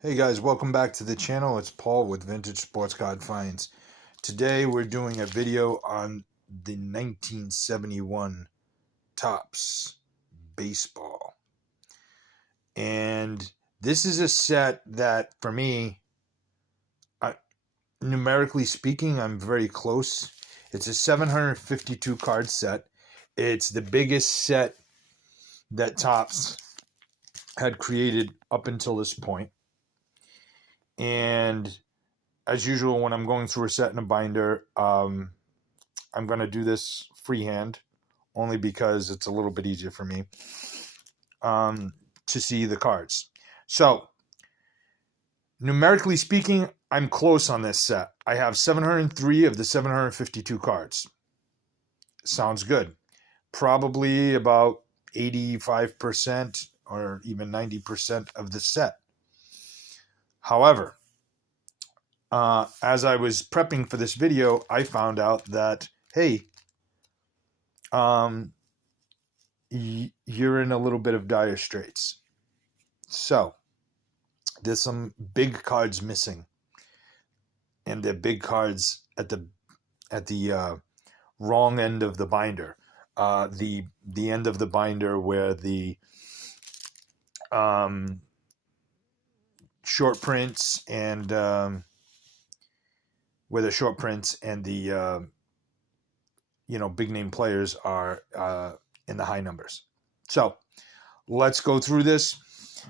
Hey guys, welcome back to the channel. It's Paul with Vintage Sports Card Finds. Today we're doing a video on the 1971 Topps baseball. And this is a set that, for me, numerically speaking, I'm very close. It's a 752 card set. It's the biggest set that Topps had created up until this point. And as usual, when I'm going through a set in a binder, I'm going to do this freehand, only because it's a little bit easier for me to see the cards. So, numerically speaking, I'm close on this set. I have 703 of the 752 cards. Sounds good. Probably about 85% or even 90% of the set. However, as I was prepping for this video, I found out that, hey, you're in a little bit of dire straits. So there's some big cards missing, and they're big cards at the wrong end of the binder. The end of the binder where the short prints and the big name players are in the high numbers. So let's go through this.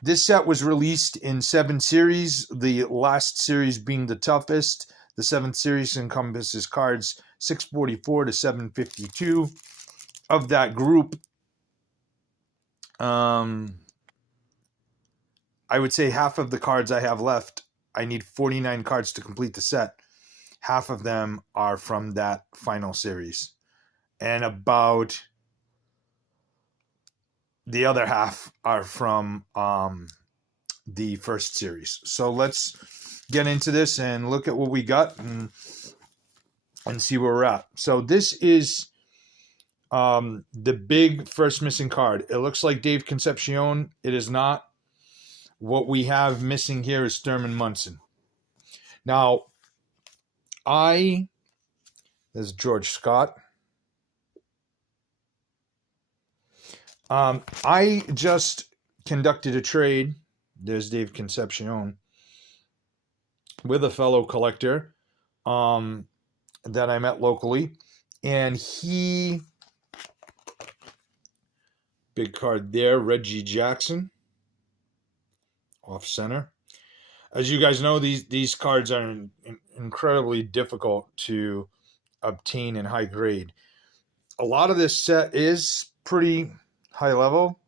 This set was released in 7 series, the last series being the toughest. The 7th series encompasses cards 644 to 752. Of that group, I would say half of the cards I have left, I need 49 cards to complete the set. Half of them are from that final series. And about the other half are from the first series. So let's get into this and look at what we got and see where we're at. So this is the big first missing card. It looks like Dave Concepcion. It is not. What we have missing here is Thurman Munson. Now, there's George Scott. I just conducted a trade. There's Dave Concepcion with a fellow collector that I met locally, and big card there, Reggie Jackson, off center. As you guys know, these cards are incredibly difficult to obtain in high grade. A lot of this set is pretty high level.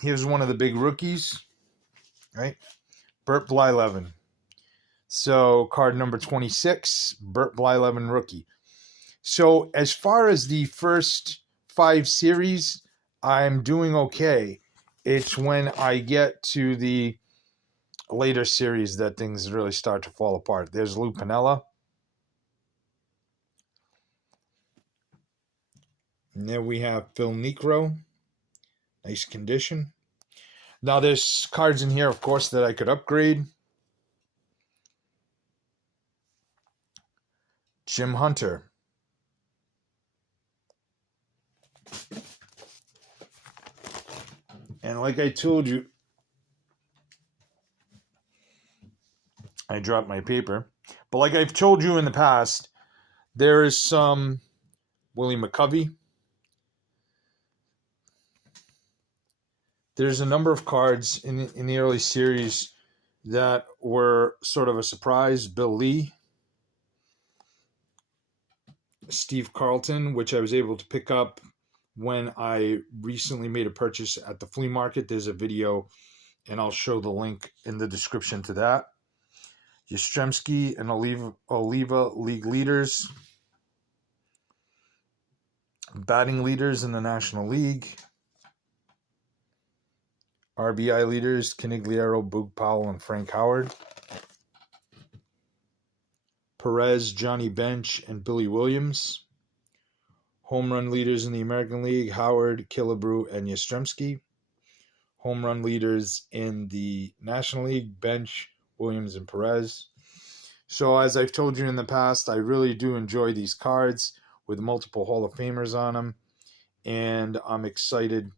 Here's one of the big rookies, right? Bert Blyleven. So card number 26, Bert Blyleven rookie. So as far as the first 5 series, I'm doing okay. It's when I get to the later series that things really start to fall apart. There's Lou Piniella. And there we have Phil Niekro. Nice condition. Now there's cards in here, of course, that I could upgrade. Jim Hunter. And like I told you, I dropped my paper. But like I've told you in the past, there is some Willie McCovey. There's a number of cards in the early series that were sort of a surprise. Bill Lee. Steve Carlton, which I was able to pick up when I recently made a purchase at the flea market. There's a video, and I'll show the link in the description to that. Yastrzemski and Oliva league leaders. Batting leaders in the National League. RBI leaders, Canigliaro, Boog Powell, and Frank Howard. Perez, Johnny Bench, and Billy Williams. Home run leaders in the American League, Howard, Killebrew, and Yastrzemski. home run leaders in the National League: Bench, Williams, and Perez. So as I've told you in the past, I really do enjoy these cards with multiple Hall of Famers on them. And I'm excited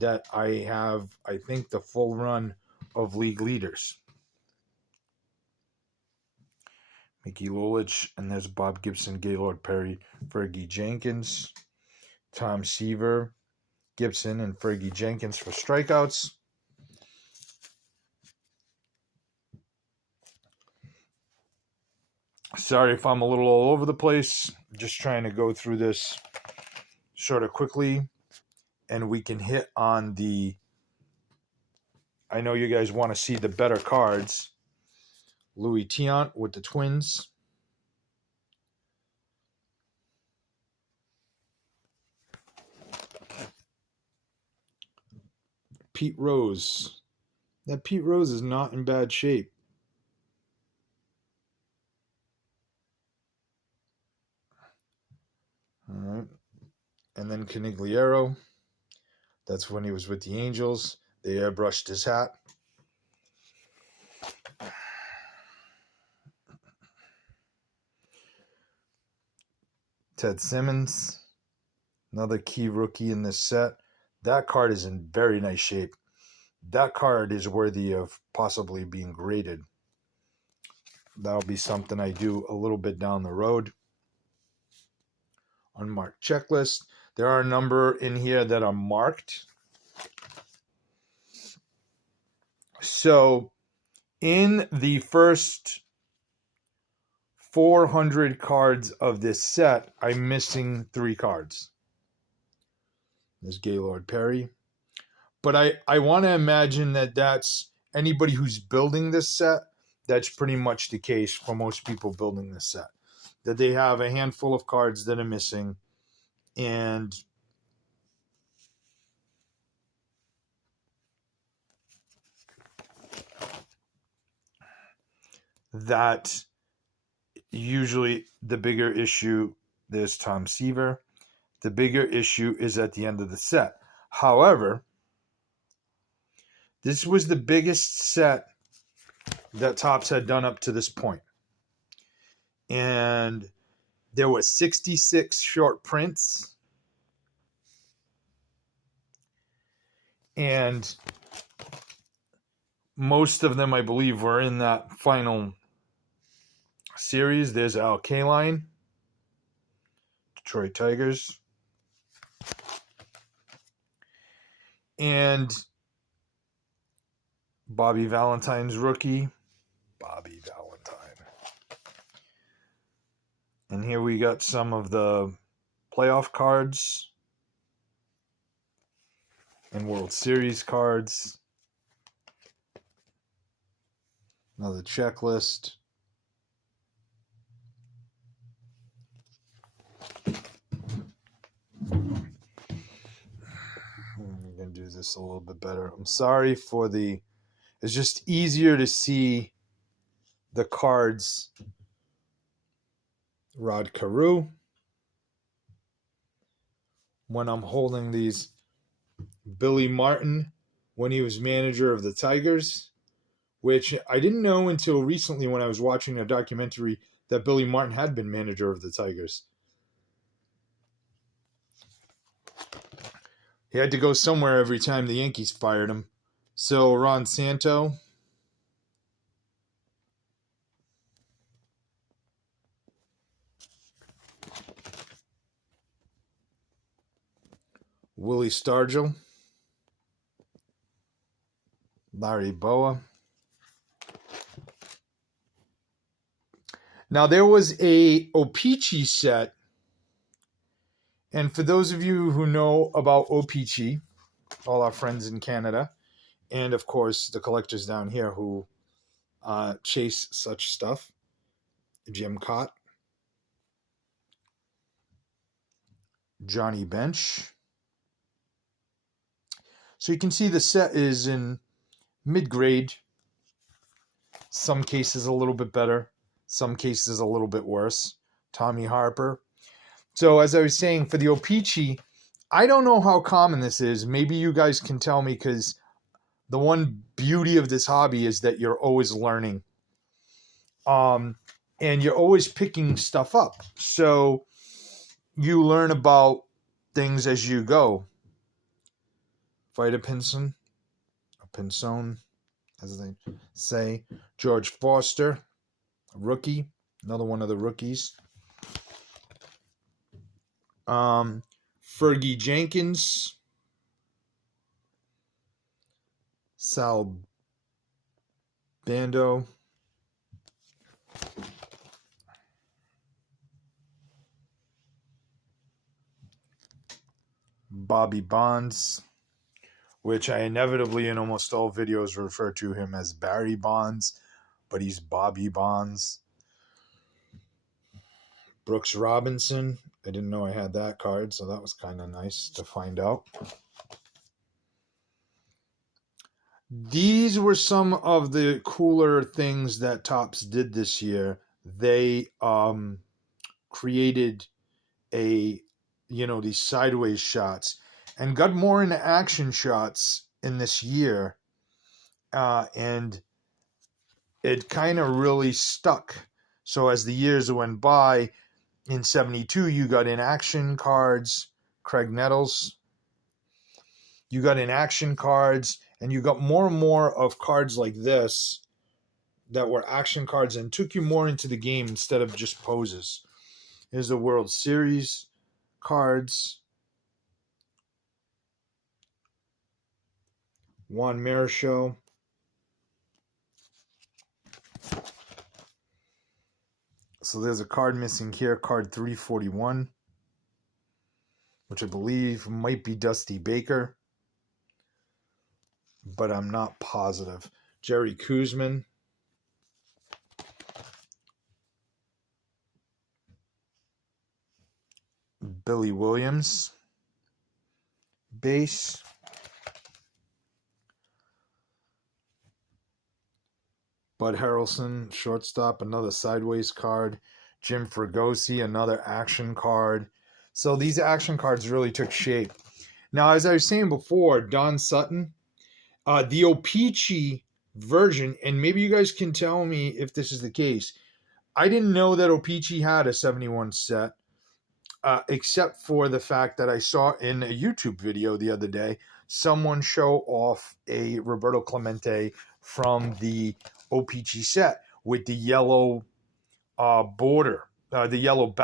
that I have, I think, the full run of league leaders. Mickey Lolich, and there's Bob Gibson, Gaylord Perry, Fergie Jenkins, Tom Seaver, Gibson, and Fergie Jenkins for strikeouts. Sorry if I'm a little all over the place. Just trying to go through this sort of quickly, and we can hit on the, I know you guys want to see the better cards. Louis Tiant with the Twins. Pete Rose. That Pete Rose is not in bad shape. All right. And then Canigliaro. That's when he was with the Angels. They airbrushed his hat. Ted Simmons, another key rookie in this set. That card is in very nice shape. That card is worthy of possibly being graded. That'll be something I do a little bit down the road. Unmarked checklist. There are a number in here that are marked. So in the first 400 cards of this set, I'm missing 3 cards. There's Gaylord Perry. But I want to imagine that that's anybody who's building this set, that's pretty much the case for most people building this set. That they have a handful of cards that are missing, and that usually the bigger issue, there's Tom Seaver, the bigger issue is at the end of the set. However, this was the biggest set that Topps had done up to this point. And there were 66 short prints. And most of them, I believe, were in that final series. There's Al Kaline, Detroit Tigers. And Bobby Valentine's rookie. Bobby Valentine. And here we got some of the playoff cards and World Series cards. Another checklist. I'm going to do this a little bit better. I'm sorry for the... It's just easier to see the cards. Rod Carew. When I'm holding these. Billy Martin, when he was manager of the Tigers, which I didn't know until recently when I was watching a documentary that Billy Martin had been manager of the Tigers. He had to go somewhere every time the Yankees fired him. So Ron Santo. Willie Stargell. Larry Boa. Now there was a O-Pee-Chee set. And for those of you who know about O-Pee-Chee, all our friends in Canada, and of course the collectors down here who chase such stuff, Jim Cott, Johnny Bench. So you can see the set is in mid-grade, some cases a little bit better, some cases a little bit worse. Tommy Harper. So as I was saying, for the O-Pee-Chee, I don't know how common this is. Maybe you guys can tell me, because the one beauty of this hobby is that you're always learning. And you're always picking stuff up. So you learn about things as you go. Vita Pinson, Pinson, as they say. George Foster, rookie, another one of the rookies. Fergie Jenkins, Sal Bando, Bobby Bonds, which I inevitably in almost all videos refer to him as Barry Bonds, but he's Bobby Bonds. Brooks Robinson, I didn't know I had that card, so that was kind of nice to find out. These were some of the cooler things that Topps did this year. They created these sideways shots and got more into action shots in this year. And it kind of really stuck. So as the years went by, in 72, you got in action cards, Craig Nettles. You got in action cards, and you got more and more of cards like this that were action cards and took you more into the game instead of just poses. Here's the World Series cards. Juan Marichal. So there's a card missing here, card 341, which I believe might be Dusty Baker, but I'm not positive. Jerry Koosman. Billy Williams. Base. Bud Harrelson, shortstop, another sideways card. Jim Fregosi, another action card. So these action cards really took shape. Now, as I was saying before, Don Sutton, the O-Pee-Chee version, and maybe you guys can tell me if this is the case. I didn't know that O-Pee-Chee had a 71 set, except for the fact that I saw in a YouTube video the other day, someone show off a Roberto Clemente from the O-Pee-Chee set with the yellow border, the yellow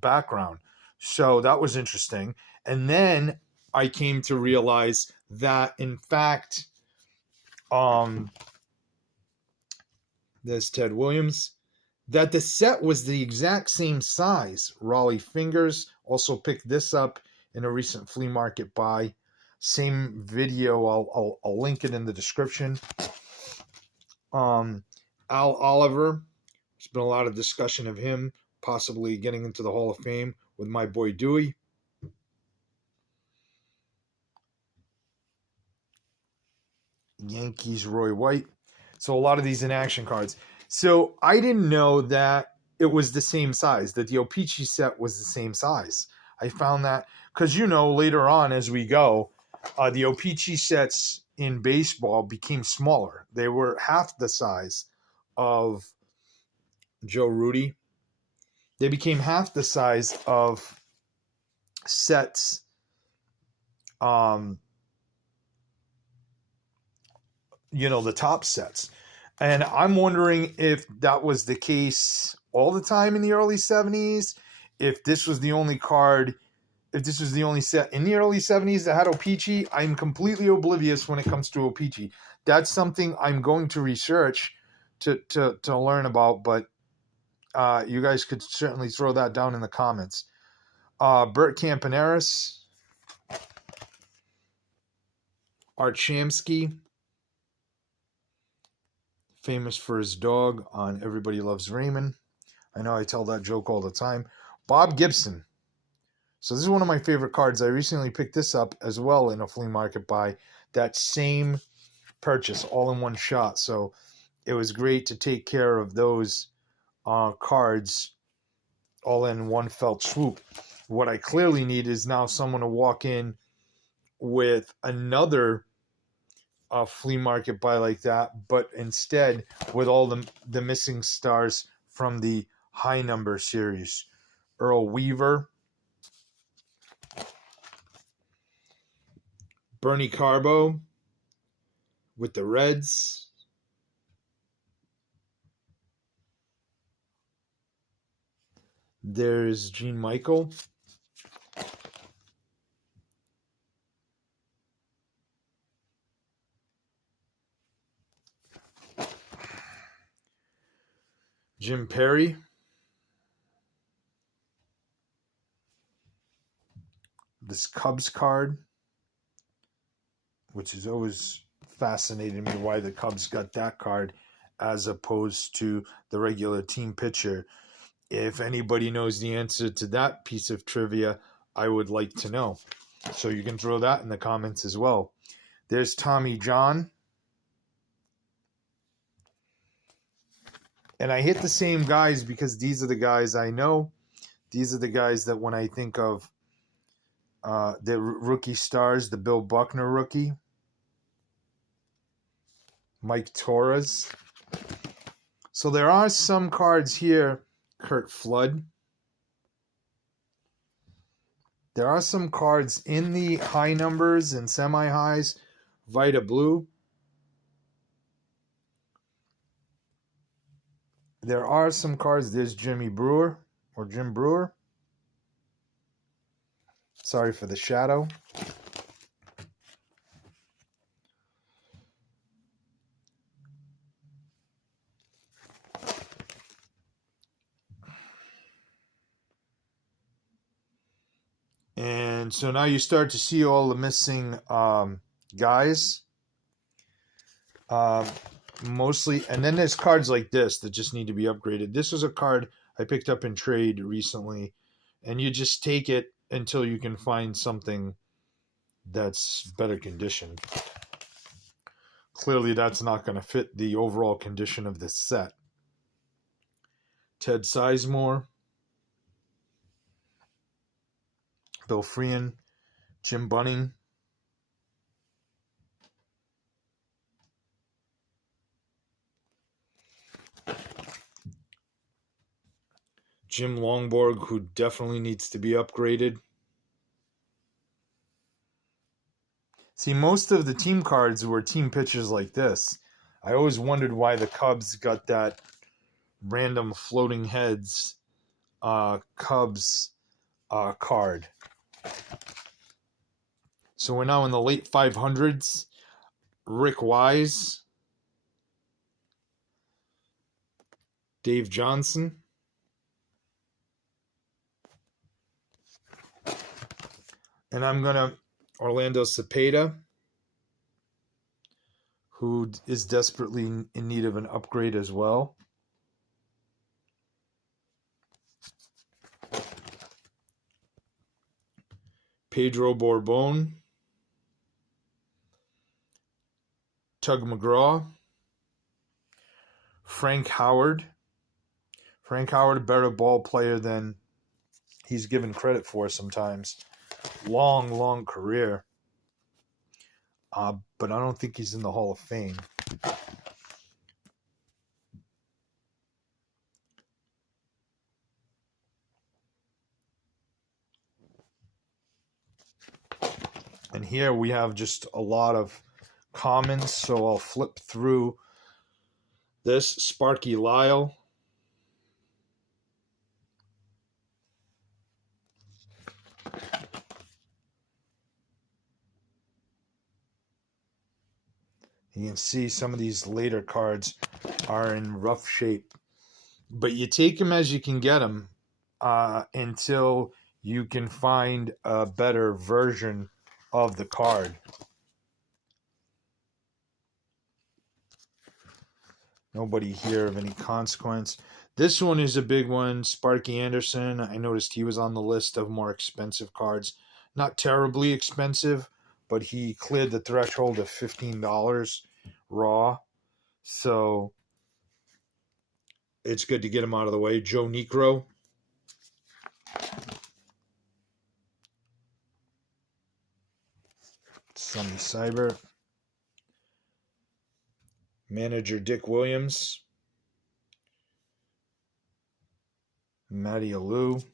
background. So that was interesting. And then I came to realize that, in fact, there's Ted Williams, that the set was the exact same size. Raleigh Fingers also picked this up in a recent flea market buy. Same video, I'll link it in the description. Al Oliver, there's been a lot of discussion of him possibly getting into the Hall of Fame with my boy Dewey. Yankees, Roy White. So a lot of these in action cards. So I didn't know that it was the same size, that the O-Pee-Chee set was the same size. I found that because, later on as we go, the O-Pee-Chee sets in baseball became smaller. They were half the size of Joe Rudy. They became half the size of sets the top sets. And I'm wondering if that was the case all the time in the early 70s, if this was the only card, if this was the only set in the early 70s that had O-Pee-Chee. I'm completely oblivious when it comes to O-Pee-Chee. That's something I'm going to research to learn about, but you guys could certainly throw that down in the comments. Bert Campaneris, Art Shamsky, famous for his dog on Everybody Loves Raymond. I know I tell that joke all the time. Bob Gibson. So this is one of my favorite cards. I recently picked this up as well in a flea market buy. That same purchase, all in one shot. So it was great to take care of those cards all in one felt swoop. What I clearly need is now someone to walk in with another a flea market buy like that, but instead with all the missing stars from the high number series. Earl Weaver, Bernie Carbo with the Reds, there's Gene Michael, Jim Perry, this Cubs card, which has always fascinated me why the Cubs got that card as opposed to the regular team pitcher. If anybody knows the answer to that piece of trivia, I would like to know. So you can throw that in the comments as well. There's Tommy John. And I hit the same guys because these are the guys I know. These are the guys that when I think of the rookie stars, the Bill Buckner rookie, Mike Torres. So there are some cards here. Kurt Flood. There are some cards in the high numbers and semi-highs. Vita Blue. There are some cards. There's Jimmy Brewer or Jim Brewer. Sorry for the shadow. And so now you start to see all the missing guys. Mostly, and then there's cards like this that just need to be upgraded. This is a card I picked up in trade recently, and you just take it until you can find something that's better condition. Clearly, that's not going to fit the overall condition of this set. Ted Sizemore, Bill Freehan, Jim Bunning, Jim Longborg, who definitely needs to be upgraded. See, most of the team cards were team pitchers like this. I always wondered why the Cubs got that random floating heads Cubs card. So we're now in the late 500s. Rick Wise, Dave Johnson, and I'm going to Orlando Cepeda, who is desperately in need of an upgrade as well. Pedro Borbon, Tug McGraw, Frank Howard. Frank Howard, a better ball player than he's given credit for sometimes. Long career. But I don't think he's in the Hall of Fame. And here we have just a lot of commons, so I'll flip through this. Sparky Lyle. You can see some of these later cards are in rough shape. But you take them as you can get them until you can find a better version of the card. Nobody here of any consequence. This one is a big one. Sparky Anderson. I noticed he was on the list of more expensive cards. Not terribly expensive, but he cleared the threshold of $15 raw. So it's good to get him out of the way. Joe Niekro. Sonny Seibert. Manager Dick Williams. Matty Alou.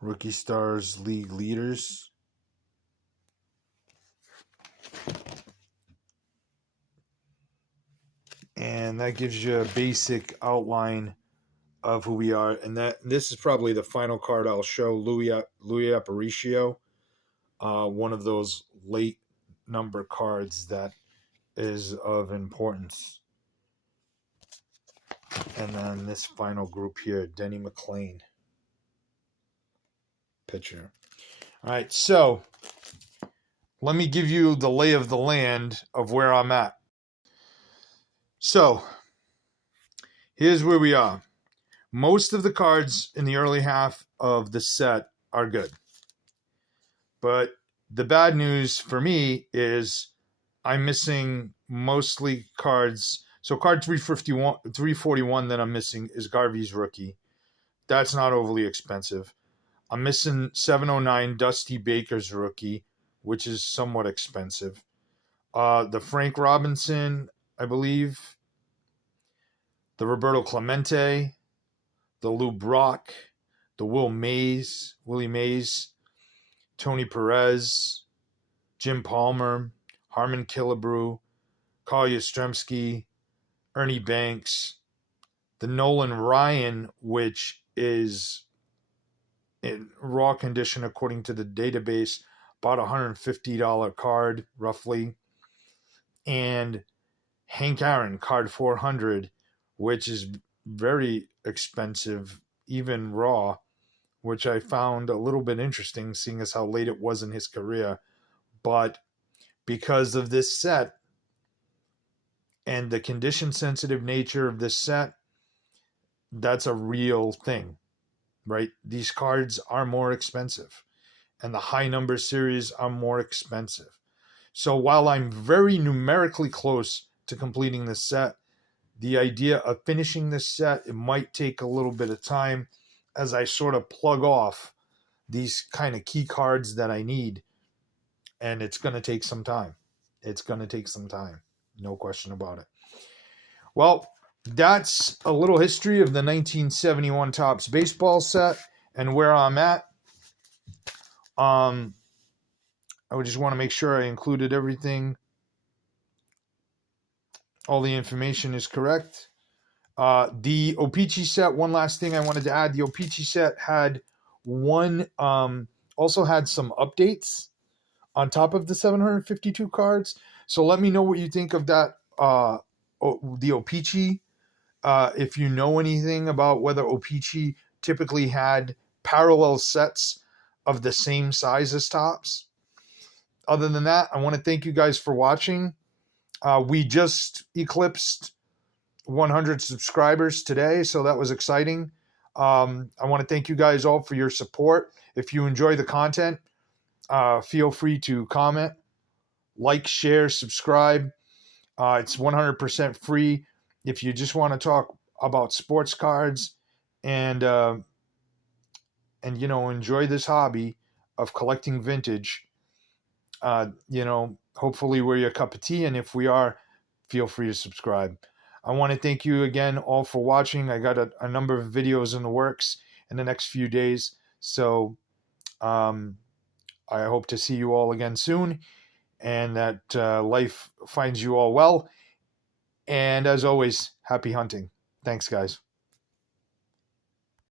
Rookie Stars League Leaders. And that gives you a basic outline of who we are. And this is probably the final card I'll show, Louis Aparicio. One of those late number cards that is of importance. And then this final group here, Denny McLain, pitcher. All right, so let me give you the lay of the land of where I'm at. So here's where we are. Most of the cards in the early half of the set are good. But the bad news for me is I'm missing mostly cards. So card 341 that I'm missing is Garvey's rookie. That's not overly expensive. I'm missing 709 Dusty Baker's rookie, which is somewhat expensive. The Frank Robinson, I believe. The Roberto Clemente. The Lou Brock. The Willie Mays. Tony Perez. Jim Palmer. Harmon Killebrew. Carl Yastrzemski. Ernie Banks. The Nolan Ryan, which is in raw condition according to the database, about $150 card roughly. And Hank Aaron, card 400, which is very expensive, even raw, which I found a little bit interesting, seeing as how late it was in his career. But because of this set and the condition-sensitive nature of this set, that's a real thing. Right? These cards are more expensive, and the high number series are more expensive. So while I'm very numerically close to completing this set, the idea of finishing this set, it might take a little bit of time as I sort of plug off these kind of key cards that I need, and it's going to take some time. It's going to take some time. No question about it. Well, that's a little history of the 1971 Topps baseball set and where I'm at. I would just want to make sure I included everything. All the information is correct. The O-Pee-Chee set, one last thing I wanted to add. The O-Pee-Chee set had also had some updates on top of the 752 cards. So let me know what you think of that, the O-Pee-Chee. If you know anything about whether O-Pee-Chee typically had parallel sets of the same size as Topps. Other than that, I want to thank you guys for watching. We just eclipsed 100 subscribers today, so that was exciting. I want to thank you guys all for your support. If you enjoy the content, feel free to comment, like, share, subscribe. It's 100% free. If you just want to talk about sports cards and enjoy this hobby of collecting vintage, hopefully we're your cup of tea. And if we are, feel free to subscribe. I want to thank you again all for watching. I got a number of videos in the works in the next few days. So I hope to see you all again soon, and that life finds you all well. And as always, happy hunting. Thanks, guys.